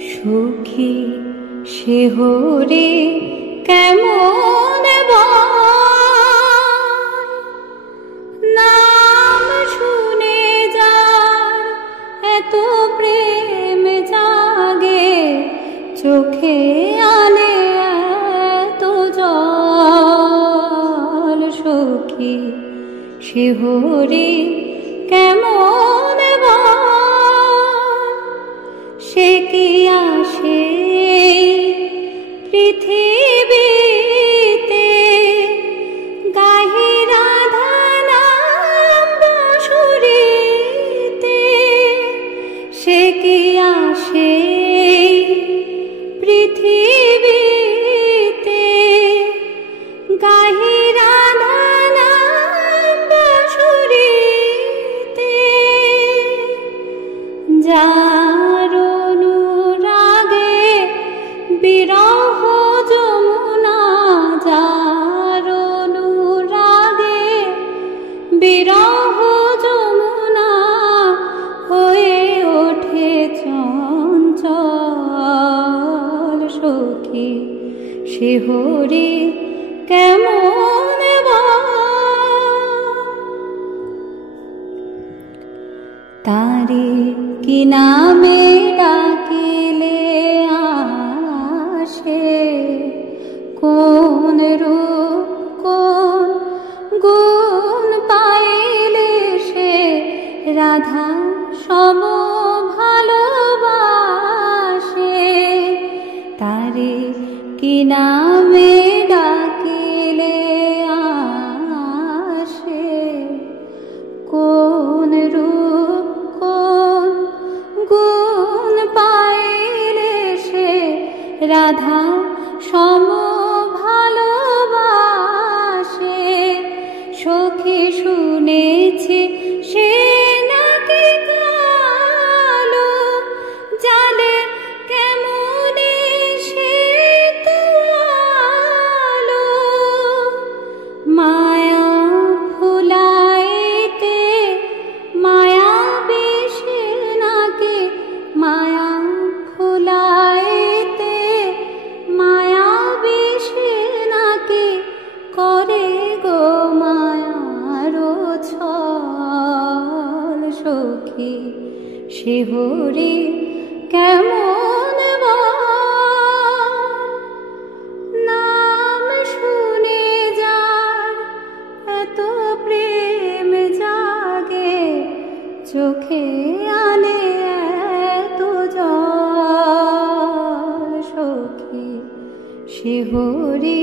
সখী শিহরে কেমন নাম শুনে যার এত প্রেম জাগে, চোখে আনে এত জল। সখী শিহরে কেমন সে কি আসে পৃথিবীতে, গাহে রাধা নাম বাঁশুরিতে। সে কি আসে পৃথিবীতে, গাহে রাধা নাম বাঁশুরিতে। যার অনুরাগে বিরহ যমুনা, যার অনুরাগে বিরহ যমুনা হয়ে ওঠে চঞ্চল। সখী শিহরে কেমন তারে কি নামে ডাকিলে আসে, কোন রূপ কোন গুণ পাইলে সে রাধা সম ভালোবাসে। তারে কি নামে ডাকিলে আসে, কোন রূপ কোন গুণ পাইলে সে রাধা সম ভালোবাসে। সখী শুনেছি সে নাকি কালো, জালে কেমনে সে তো আলো। মায়া ফুলাইতে মায়া বিষে নাকি, মায়া ফুলাইতে মায়া বিষে নাকি করে গো মায়ার ছল। সখী শিহরে কেমন নাম শুনে যার এত প্রেম জাগে, চোখে আনে এত জল। সখী শিহরে